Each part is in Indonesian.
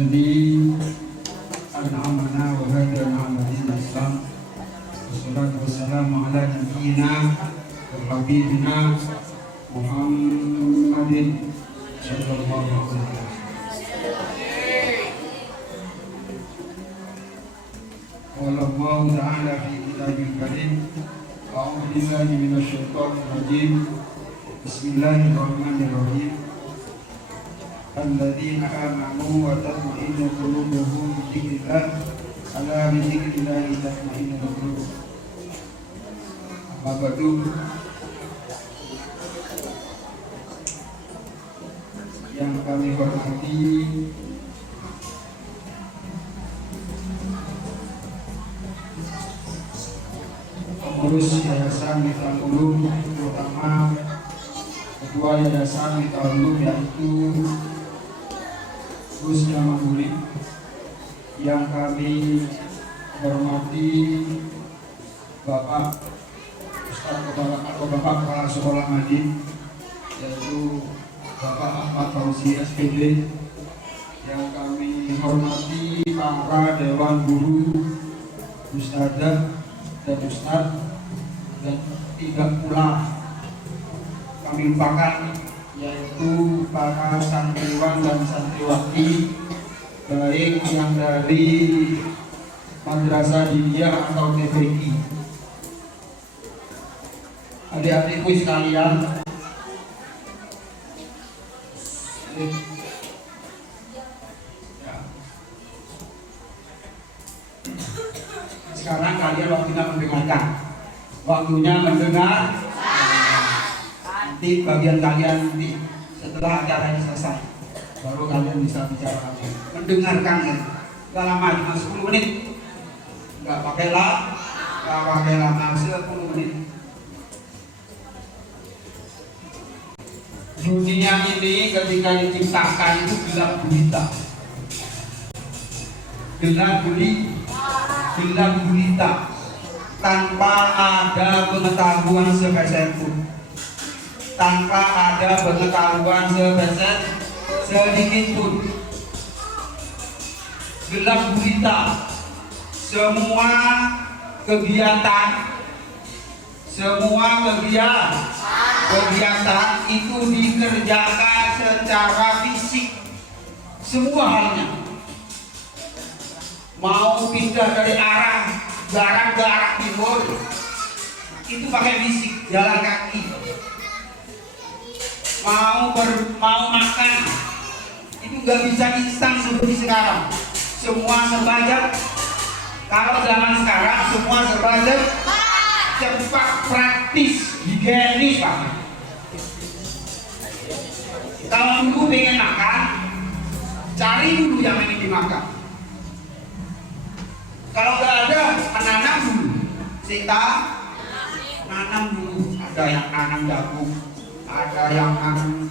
الذي أنعمنا وهدانا على دين الإسلام والصلاة والسلام على نبينا وحبيبنا محمد صلى الله عليه وسلم. قال الله تعالى في كتابه الكريم: أعوذ بالله من الشيطان الرجيم. بسم الله الرحمن الرحيم. الذين آمنوا وتطمئن قلوبهم بذكر الله ألا بذكر الله تطمئن القلوب. Amma ba'du. Yang kami hormati pengurus Yayasan Miftahul Ulum, terutama ketua Yayasan Miftahul Ulum yaitu Gus Jamanguri, yang kami hormati Bapak Ustaz atau Bapak Kepala Sekolah Madin, yaitu Bapak Ahmad Fauzi SPD, yang kami hormati para Dewan Guru, Ustadzah dan Ustadz, dan tidak pula kami lupakan yaitu para santriwan dan santriwati, baik yang dari Madrasah Diniyah atau TPI. Adik-adikku sekalian, sekarang kalian waktunya mendengarkan, waktunya mendengar. Nanti bagian kalian nanti setelah acara ini selesai, baru kalian bisa bicara lagi. Mendengarkan ya, gak lama, cuma 10 menit. Gak pakai lama, 10 menit. Dunia ini ketika diciptakan itu gelap gulita. Gelap gulita, tanpa ada pengetahuan sepeser pun, tanpa ada pengetahuan sepeser sedikit pun. Gelap gulita, semua kegiatan itu dikerjakan secara fisik, semua halnya. Mau pindah dari arah barat ke arah timur itu pakai fisik, jalan kaki. Mau makan itu nggak bisa instan seperti sekarang, semua serba. Kalau zaman sekarang semua serba cepat, praktis, higienis Pak. Kalau dulu pengen makan, cari dulu yang ingin dimakan. Kalau nggak ada, menanam dulu. Kita nanam dulu. Ada yang nanam jagung, ada yang nanam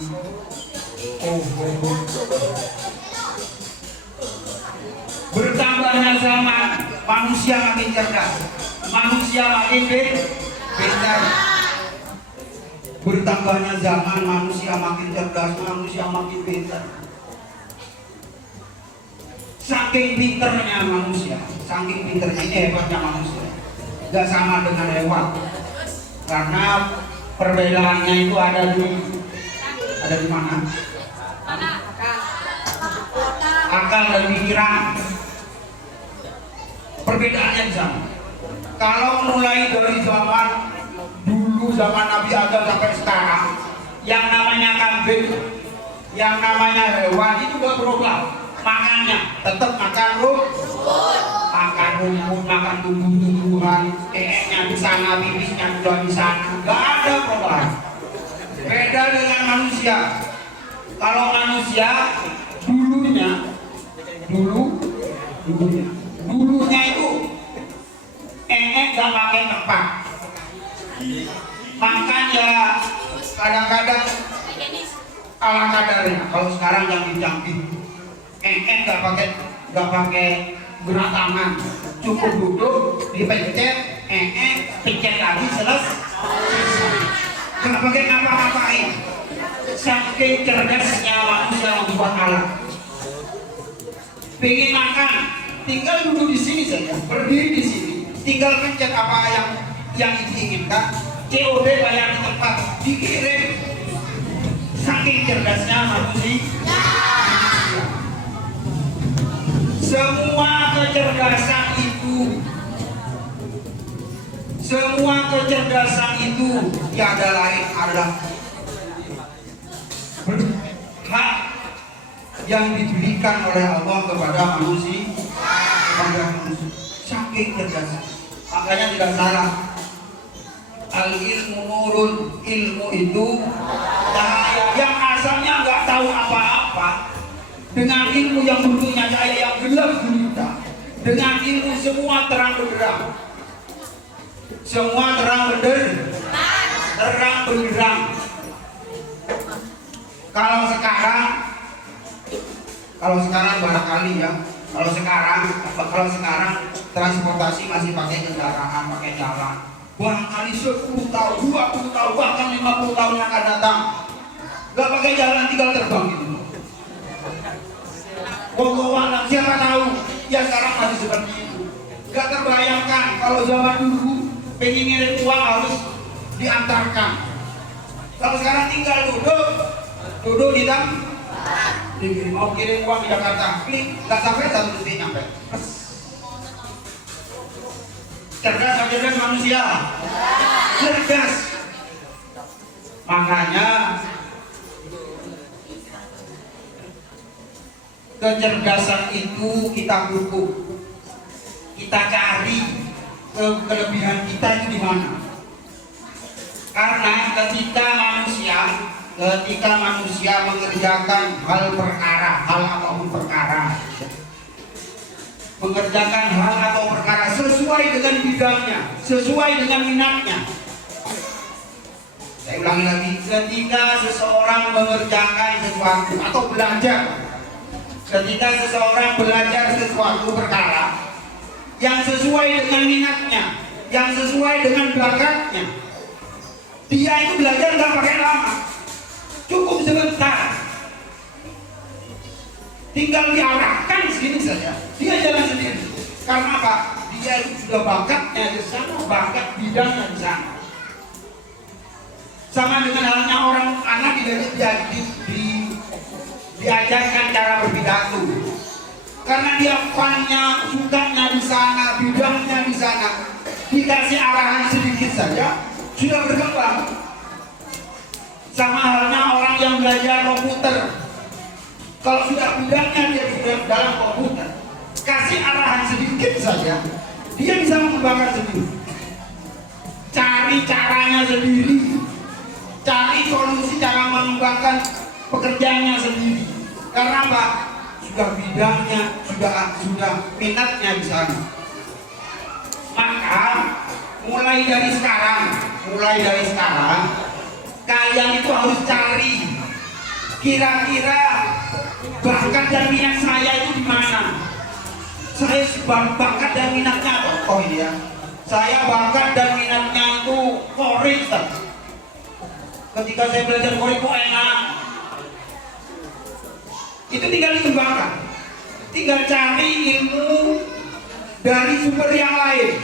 Bertambahnya zaman, manusia makin cerdas, manusia makin pintar. Bertambahnya zaman, manusia makin cerdas, manusia makin pintar. Saking pinternya manusia, saking pinternya, ini hebatnya manusia. Gak sama dengan hewan, karena perbedaannya itu ada di mana? Akal dan pikiran. Perbedaannya di sana. Kalau mulai dari zaman dulu, zaman Nabi Adam sampai sekarang, yang namanya kambing, yang namanya hewan itu gak berubah. Makannya tetap makan rumput, makan tumbuh-tumbuhan, nya di sana, pipisnya juga di sana, gak ada perubahan. Beda dengan manusia. Kalau manusia dulunya itu gak pakai tempat. Makan ya kadang-kadang ala kadarnya. Kalau sekarang yang canggih, gak pakai gerak tangan, cukup duduk, dipencet, pencet lagi, selesai. Gak pakai ngapa-ngapain. Saking cerdasnya manusia membuat alat. pengen makan, tinggal duduk di sini saja, berdiri di sini, tinggal pencet apa yang diinginkan, COD bayar di tempat, dikirim. Saking cerdasnya manusia. Semua kecerdasan itu tiada lain adalah hak yang diberikan oleh Allah kepada manusia. Saking cerdas, makanya tidak salah. Al ilmu nurun, ilmu itu cahaya. Yang asalnya nggak tahu apa-apa, dengan ilmu yang dulunya cahaya yang gelap gulita, dengan ilmu semua terang benderang. Semua terang benderang. Kalau sekarang barangkali ya, kalau sekarang transportasi masih pakai kendaraan, pakai jalan. Barangkali 10 tahun, 20 tahun, bahkan 50 tahun yang akan datang, gak pakai jalan, tinggal terbang gitu. Pokoknya siapa tahu, ya sekarang masih seperti itu. Gak terbayangkan kalau zaman dulu pengen ngirim uang harus diantarkan. Kalau sekarang tinggal duduk di mau kirim uang di Jakarta, klik, gak sampai 1 detik nyampe. Cerdas manusia, cerdas. Makanya kecerdasan itu kita pupuk, kita cari kelebihan kita itu di mana. Karena ketika manusia mengerjakan hal atau perkara sesuai dengan bidangnya, sesuai dengan minatnya. Saya ulangi lagi, ketika seseorang mengerjakan sesuatu atau belajar sesuatu perkara yang sesuai dengan minatnya, yang sesuai dengan bakatnya, dia itu belajar nggak pakai lama, cukup sebentar, tinggal diarahkan sini saja, dia jalan sendiri. Karena apa? Dia itu sudah bakatnya di sana, bakat bidangnya di sana. Sama dengan halnya orang anak diajarkan cara berpidato, karena dia fannya, sukanya di sana, bidangnya di sana, dikasih arahan sedikit saja sudah berkembang. Sama halnya orang yang belajar komputer, kalau sudah bidangnya dia sudah dalam komputer, kasih arahan sedikit saja, dia bisa mengembangkan sendiri, cari caranya sendiri, cari solusi cara mengembangkan pekerjaannya sendiri. Karena apa? Sudah bidangnya, sudah minatnya di sana. Maka mulai dari sekarang kalian itu harus cari kira-kira bakat dan minat saya itu di mana. Saya bakat dan minatnya apa? Oh iya, saya bakat dan minatnya itu korek. Ketika saya belajar korek kok enak, itu tinggal dikembangkan, tinggal cari ilmu dari sumber yang lain.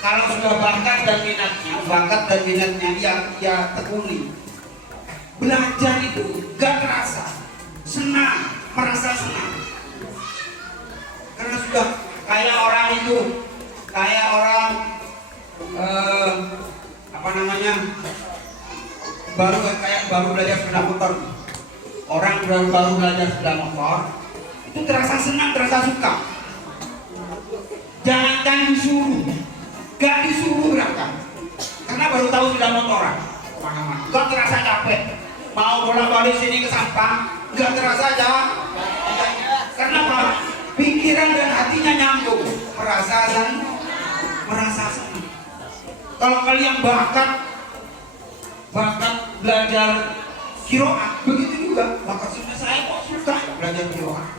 Kalau sudah bakat dan minatnya ya tekuni. Belajar itu gak terasa, merasa senang. Karena sudah kayak orang baru belajar sepeda motor. Orang baru belajar sepeda motor itu terasa senang, terasa suka. Jangankan disuruh, gak disuruh berangkat, karena baru tahu sepeda motoran, gak terasa capek. Mau bolak-balik sini ke Sampang, gak terasa aja. Karena apa? Pikiran dan hatinya nyambung, merasa senang. Kalau kalian bakat belajar qiraat, begitu juga bakat sunnah. Saya kok suka belajar qiraat,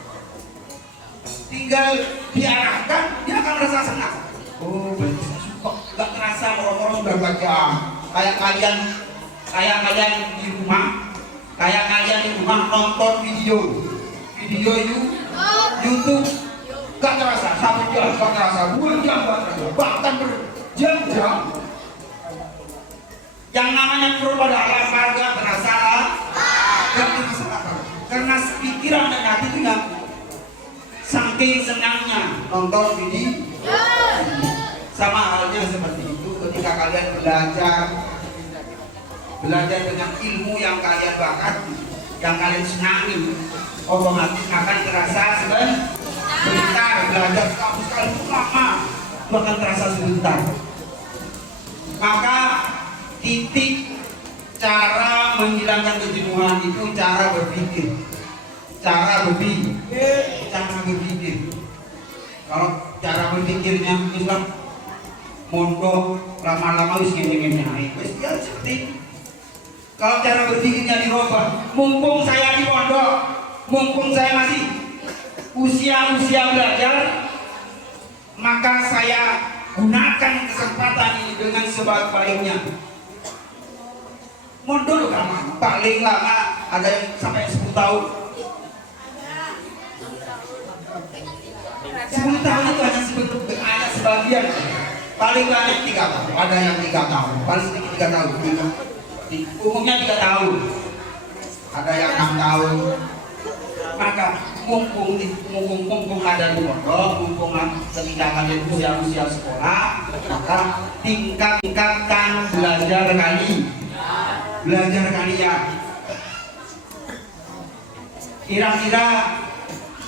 tinggal diarahkan, dia akan merasa senang. Oh, berarti saya suka. Gak terasa orang-orang sudah baca. Kayak kalian di rumah nonton video video YouTube gak terasa, 1 jam gak terasa, 2 jam gak terasa, bahkan berjam-jam. Yang namanya perut pada lapar gak terasa, karena pikiran dan hati itu yang saking senangnya nonton video. Sama halnya seperti itu ketika kalian belajar dengan ilmu yang kalian bakat, yang kalian senangi, otomatis akan terasa sebentar. Belajar sekali lama itu akan terasa sebentar. Maka titik cara menghilangkan kejenuhan itu cara berpikir. Kalau cara berpikirnya Islam mondok lama-lama wis ngene-ngene ae. Wis ya seperti itu. Kalau cara berpikirnya dirubah, mumpung saya di pondok, mumpung saya masih usia belajar, maka saya gunakan kesempatan ini dengan sebaik-baiknya. Mondok lama, paling lama ada yang sampai 10 tahun. 10 tahun itu hanya sebagian. Paling banyak 3 tahun, ada yang 3 tahun, paling sedikit 3 tahun. Umumnya 3 tahun, ada yang 6 tahun. Maka mumpung ada di pondok, mumpung ketika kalian usia sekolah, maka tingkatkan belajar kalian.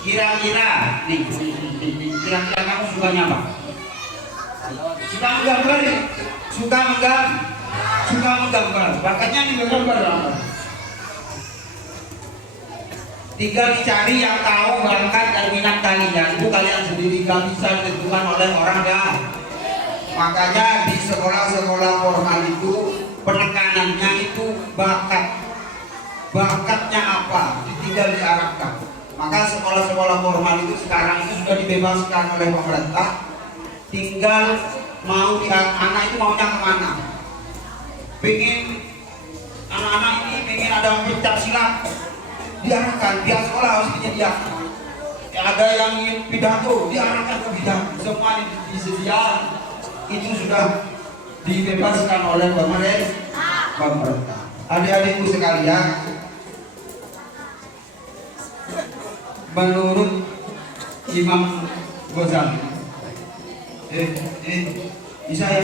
Kira-kira nih, kira-kira kamu sukanya apa? Suka menggambar. Bakatnya nih menggambar apa? Tinggal dicari yang tahu bakat dan minat kalian. Itu kalian sendiri gak bisa ditentukan oleh orang ya. Makanya di sekolah-sekolah formal itu penekanannya itu bakatnya apa? Tinggal diarahkan. Maka sekolah-sekolah formal itu sekarang itu sudah dibebaskan oleh pemerintah. Tinggal mau anak itu maunya kemana? Anak-anak ini pengen ada pencak silat, diarahkan pihak sekolah harus menyediakan. Ada yang ingin pidato, diarahkan ke bidang. Semua disediakan. Itu sudah dibebaskan oleh pemerintah. Adik-adikku sekalian, menurut Imam Ghazali, bisa ya?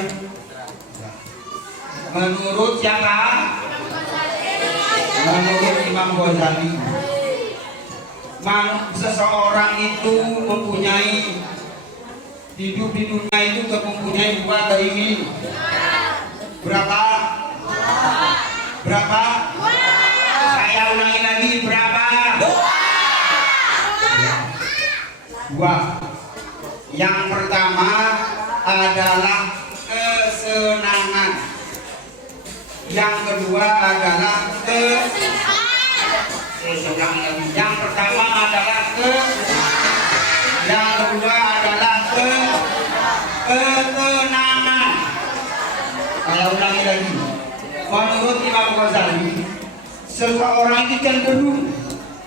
Menurut siapa? Menurut Imam Ghazali, seseorang itu mempunyai hidup di dunia itu mempunyai 2 keinginan. Berapa? Saya ulangi lagi, berapa? 2. Yang pertama adalah kesenangan. Yang kedua adalah yang pertama adalah yang kedua adalah ketenangan. Saya ulangi lagi. Menurut Imam Ghazali, seseorang itu cenderung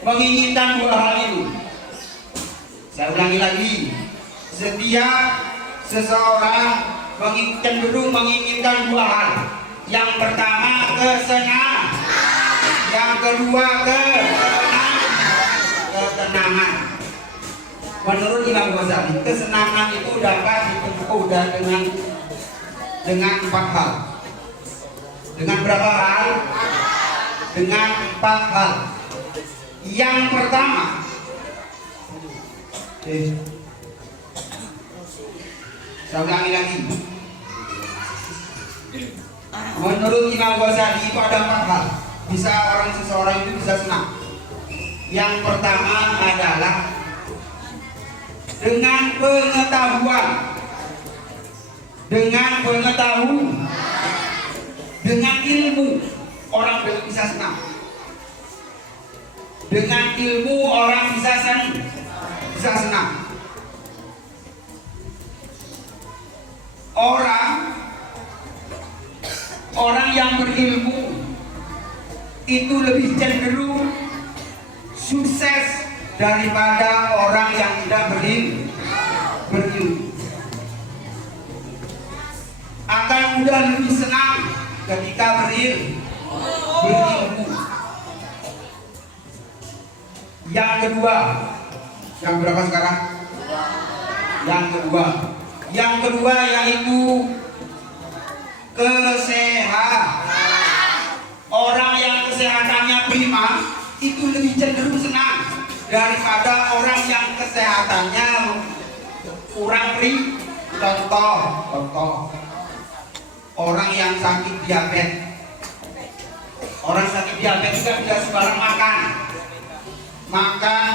menginginkan 2 hal itu. Saya ulangi lagi. Setiap seseorang cenderung menginginkan 2 hal. Yang pertama kesenangan, yang kedua ketenangan. Menurut Imam Ghazali, kesenangan itu dapat ditempuh dengan 4 hal. Dengan berapa hal? Dengan 4 hal. Yang pertama, saya ulangi lagi. Menurut Imam Ghazali itu ada 4 hal bisa seseorang itu bisa senang. Yang pertama adalah dengan pengetahuan, dengan ilmu orang bisa senang. Dengan ilmu orang bisa senang. Orang yang berilmu itu lebih cenderung sukses daripada orang yang tidak berilmu. Akan mudah lebih senang ketika berilmu. Yang kedua, yang berapa sekarang? Yang kedua yaitu kesehatan. Orang yang kesehatannya prima itu lebih cenderung senang daripada orang yang kesehatannya kurang prima. Contoh orang yang sakit diabetes. Orang sakit diabetes juga tidak sembarang makan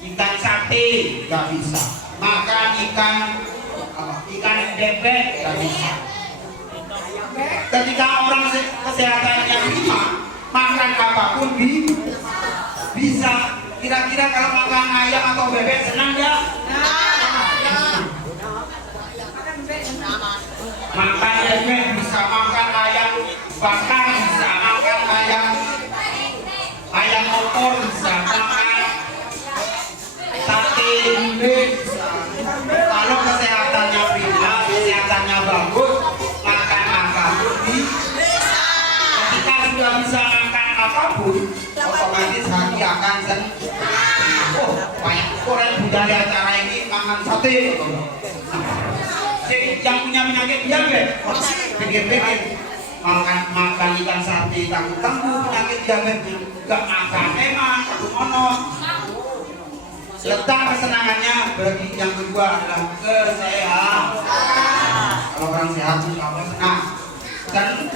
ikan sate nggak bisa, makan ikan bebek nggak bisa. Ketika orang kesehatannya prima, makan apapun bisa. Kira-kira kalau makan ayam atau bebek senang ya? Makan bebek bisa, makan ayam bakar bisa, makan ayam opor bisa, makan sate bisa. Kalau kesehatannya prima, kesehatannya bagus, makan apapun bisa. Ketika sudah bisa makan apapun, otomatis hati akan senang. Oh, banyak orang budaya acara ini makan sate. Yang punya penyakit diabetes, pikir-pikir makan ikan sate tangguh penyakit diabetes, gak makan memang mono. Letak kesenangannya berarti yang kedua adalah kesehatan. Kalau orang sehat kamu senang. Dan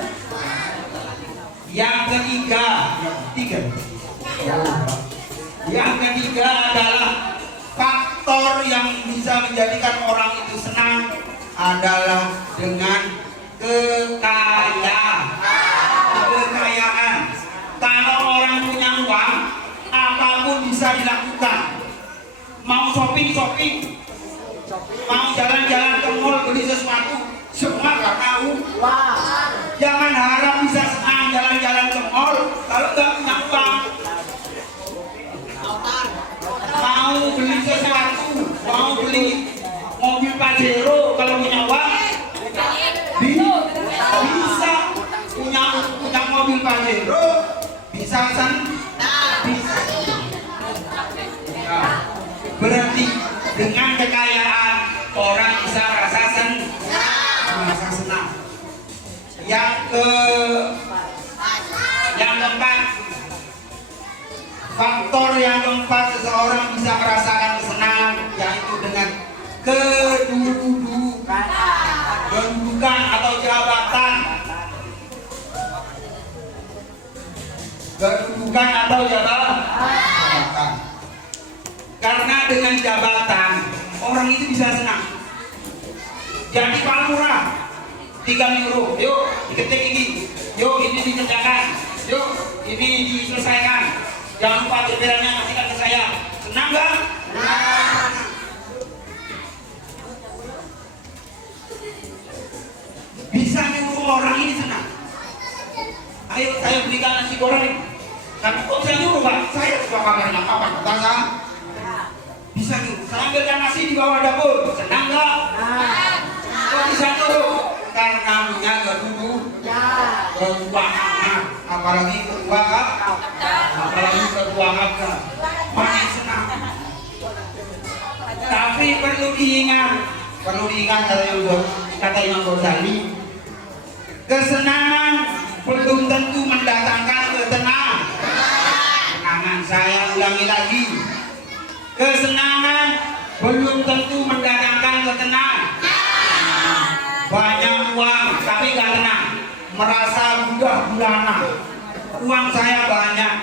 yang ketiga adalah faktor yang bisa menjadikan orang itu senang adalah dengan kekayaan. Kalau orang punya uang, apapun bisa dilakukan. Mau shopping, mau jalan-jalan ke mall beli sesuatu, semua karena uang. Jangan harap bisa senang jalan-jalan ke mall kalau nggak punya uang. Mau beli sesuatu, mau beli mobil Pajero kalau punya uang bisa. Punya mobil Pajero bisa berarti dengan kekayaan orang bisa merasa senang. Yang keempat, faktor yang keempat seseorang bisa merasakan kesenangan yaitu dengan kedudukan atau jabatan. Karena dengan jabatan orang itu bisa senang. Jadi Pak Lurah 3 euro, yuk diketik ini, yuk ini dikerjakan, yuk ini diselesaikan. Jangan lupa pikirannya kasihkan ke saya. Senang nggak? Bisa nyuruh orang ini senang. Ayo saya belikan nasi goreng. Tapi kok saya nyuruh Pak? Saya suka kabarnya apa? Bangsa. Bisa nyuruh. Saya ambilkan nasi di bawah dapur. Senang nggak? Kok bisa nyuruh? Karena punya keuangan. Apalagi keuangan makin senang. Tapi perlu diingat kata Imam Ghazali, kesenangan belum tentu mendatangkan ketenangan. Saya ulangi lagi, kesenangan belum tentu mendatangkan ketenangan. Banyak uang tapi gak tenang, merasa gundah gulana. Uang saya banyak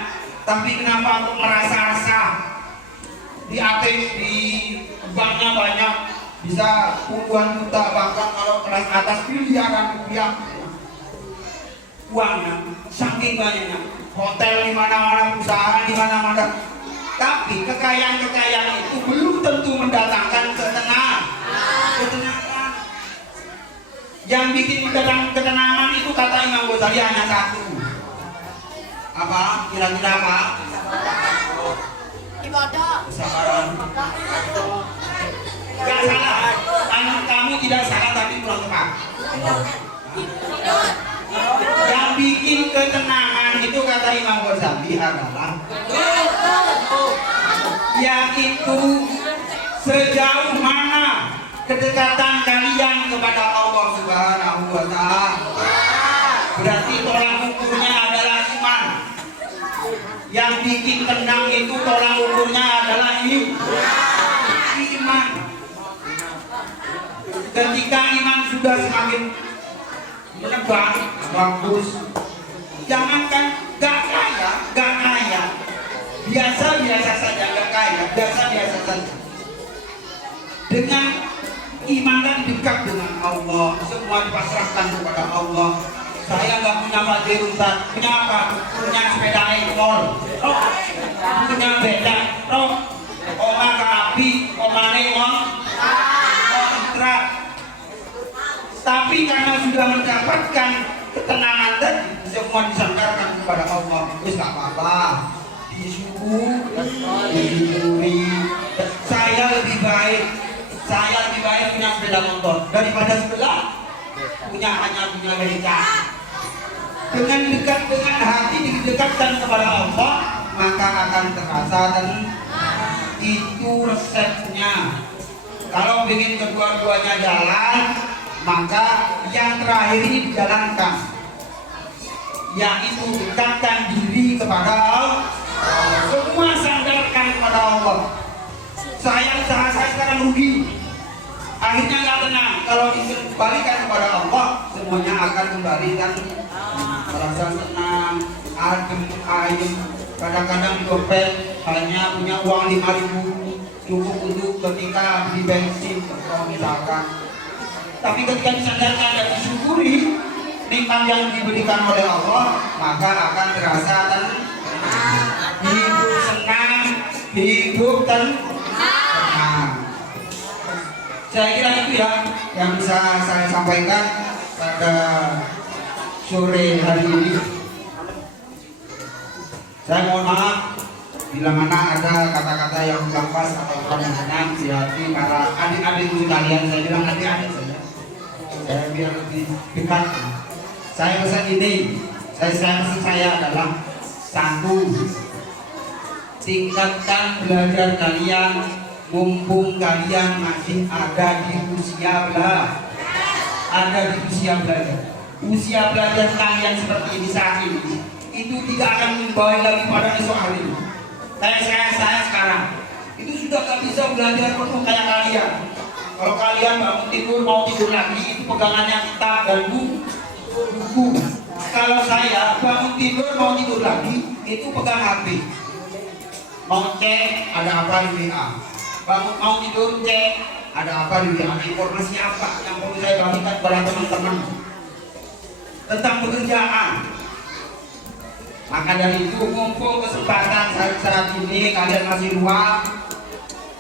tapi kenapa aku merasa resah? Di ATM di banknya banyak, bisa puluhan juta, bahkan kalau kelas atas miliaran rupiah uangnya, saking banyaknya. Hotel di mana-mana, perusahaan di mana-mana. Tapi kekayaan itu belum tentu mendatangkan ketenangan. Yang bikin mendatangkan ketenangan itu kata Imam Ghazali hanya satu. Apa? Kira-kira apa? Kesabaran. Gak salah. Kamu tidak salah tapi kurang tepat. Yang bikin ketenangan itu kata Imam Ghazali adalah yaitu sejauh mana kedekatan kalian kepada Allah Subhanahu wa Ta'ala. Berarti tolak ukurnya adalah iman. Yang bikin tenang itu tolak ukurnya adalah iman. Ketika iman sudah semakin menebak, bagus. Jangankan gak kaya, biasa saja, gak kaya, biasa saja. Dengan iman kan dekat dengan Allah, semua dipasrahkan kepada Allah. Saya nggak punya Fadil Ustaz, punya apa? Punya sepeda ekor, punya beda, oma kapi, oma neon, kontrak. Tapi karena sudah mendapatkan ketenangan tadi, semua disandarkan kepada Allah. Terus nggak apa-apa, disuruh, dicuri. Saya lebih baik punya sepeda motor daripada sebelah hanya punya beca. Dengan hati didekatkan kepada Allah, maka akan terasa dan itu resepnya. Kalau ingin kedua-duanya jalan, maka yang terakhir ini dijalankan, yaitu dekatkan diri kepada Allah. Semua sandarkan kepada Allah. Usaha saya sekarang rugi, akhirnya nggak tenang. Kalau dikembalikan kepada Allah, semuanya akan kembali dan merasa tenang, adem, ayem. Kadang-kadang di dompet hanya punya uang 5.000 cukup untuk ketika beli bensin, kalau misalkan. Tapi ketika disandarkan dan disyukuri nikmat yang diberikan oleh Allah, maka akan terasa tenang, hidup senang, hidup tenang. Saya kira itu ya yang bisa saya sampaikan pada sore hari ini. Saya mohon maaf bila mana ada kata-kata yang kurang pas atau kurang menyenang di hati para adik-adik sekalian. Saya bilang adik-adik saja, saya biar lebih dekat. Saya pesan ini, saya adalah satu, tingkatkan belajar kalian mumpung kalian masih ada di usia belajar. Usia belajar kalian seperti ini saat ini itu tidak akan membawa lagi pada esok hari. Kayak saya sekarang itu sudah gak bisa belajar penuh kayak kalian. Kalau kalian bangun tidur mau tidur lagi, itu pegangannya kitab dan buku. Kalau saya bangun tidur mau tidur lagi, itu pegang HP. Mau cek ada apa di WA, bangun mau tidur cek ada apa di WA, informasi apa yang perlu saya bagikan kepada teman-teman tentang pekerjaan. Maka dari itu mumpung kesempatan saat ini kalian masih luang,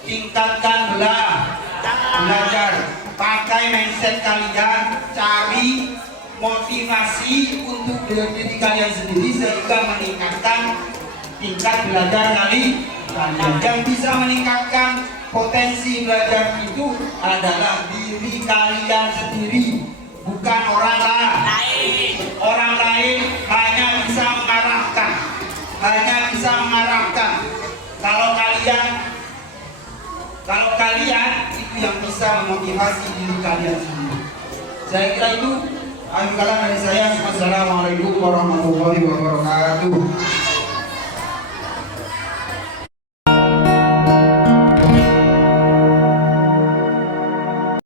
tingkatkan belajar, pakai mindset kalian, cari motivasi untuk diri kalian sendiri sehingga meningkatkan tingkat belajar kalian. Yang bisa meningkatkan potensi belajar itu adalah diri kalian sendiri, bukan orang lain. Orang lain hanya bisa mengarahkan. Kalau kalian itu yang bisa memotivasi diri kalian sendiri. Saya kira itu. Akhir kata dari saya. Assalamualaikum warahmatullahi wabarakatuh.